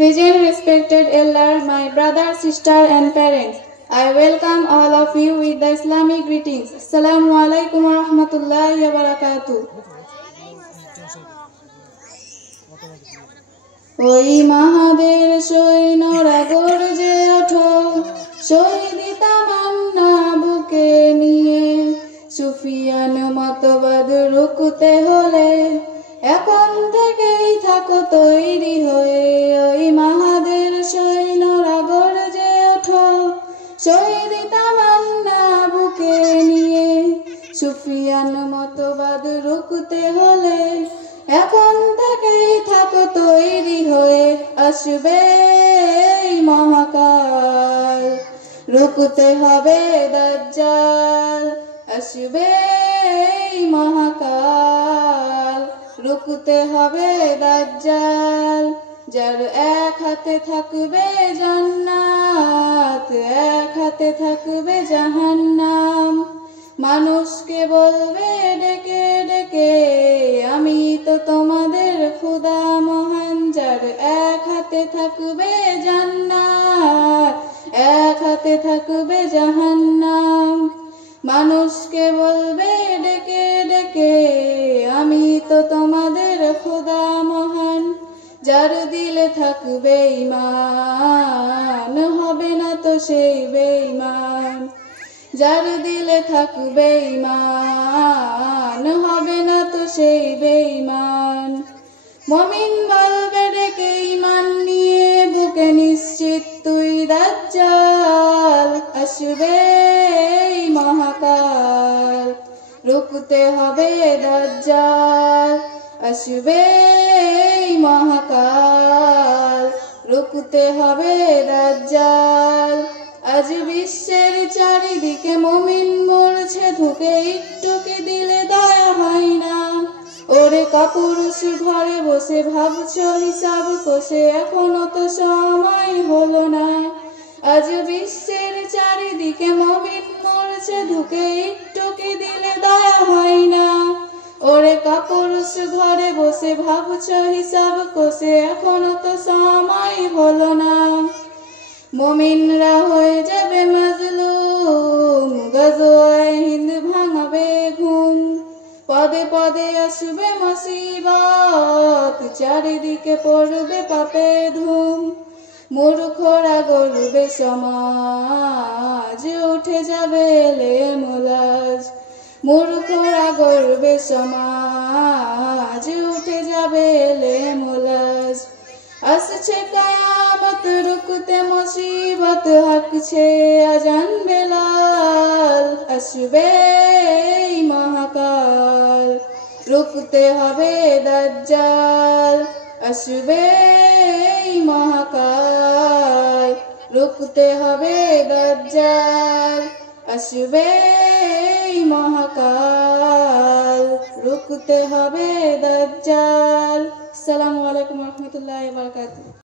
Present respected elder, my brother, sister and parents, I welcome all of you with the Islamic greetings. Assalamu alaikum wa rahmatullahi wa barakatuh. ওই মাহাদের সৈন্যরা গর্জে ওঠো, শহীদ তামান্না বুকে নিয়ে, সুফিয়ান মতবাদ রুখতে হলে এখন থেকেই থাকো তৈরি হয়ে। ওই মাহাদের সৈন্যরা গর্জে ওঠো, শহীদ তামান্না বুকে নিয়ে, সুফিয়ান মতবাদ রুখতে হলে এখন থেকেই থাকো তৈরি হয়ে। আসবে মহাকাল, রুখতে হবে দাজ্জাল। আসবে মহাকাল, রুখতে হবে দাজ্জাল। যার এক হাতে থাকবে জান্নাত, এক হাতে থাকবে জাহান্নাম। মানুষকে বলবে ডেকে ডেকে, আমি তো তোমাদের খুদা মহান। যার এক হাতে থাকবে জান্নাত, এক হাতে থাকবে জাহান্নাম। মানুষকে বলবে ডেকে ডেকে, আমি তো তোমাদের খুদা মহান। যার দিলে থাকবে ঈমান, হবে না তো সেই বেঈমান। যার দিলে থাকবে ঈমান, হবে না তো সেই বেঈমান। মুমিন বলবে ডেকে ঈমান নিয়ে, বুকে নিশ্চিত তুই দাজ্জাল। আসবে মহাকাল, রুখতে হবে দাজ্জাল। আসবে মহাকাল, রুখতে হবে দাজ্জাল। আজ বিশ্বের চারিদিকে মুমিন মরছে ধুকে, একটুকে দিলে দয়া হয় না। ওরে কাপুরুষ ঘরে বসে ভাবছো হিসাব কষে, এখনো তো সময় হলো না। আজ বিশ্বের চারিদিকে মুমিন মরছে ধুকে, একটুকে দিলে দয়া হয় না। ওরে কাপুরুষ ঘরে বসে ভাবছো হিসাব কষে, এখনো তো সময় হলো না। মুমিনরা হয়ে যাবে মাজলুম, গজওয়ায়ে হিন্দ ভাঙাবে ঘুম। পদে পদে আসবে মুসিবত, চারিদিকে পড়বে পাপের ধুম। মূর্খরা গড়বে সমাজ, উঠে যাবে এলেমুলাজ। মূর্খরা গড়বে সমাজ, উঠে যাবে এলেমুলাজ। আসছে কিয়ামত, রুখতে মুসিবত, হাঁকছে আজান বেলাল। আসবে মহাকাল, রুখতে হবে দাজ্জাল। আসবে মহাকাল, রুখতে হবে দাজ্জাল। আসবে মহাকাল, রুখতে হবে দাজ্জাল। আসসালামু আলাইকুম ওয়া রাহমাতুল্লাহি ওয়া বারাকাতুহু।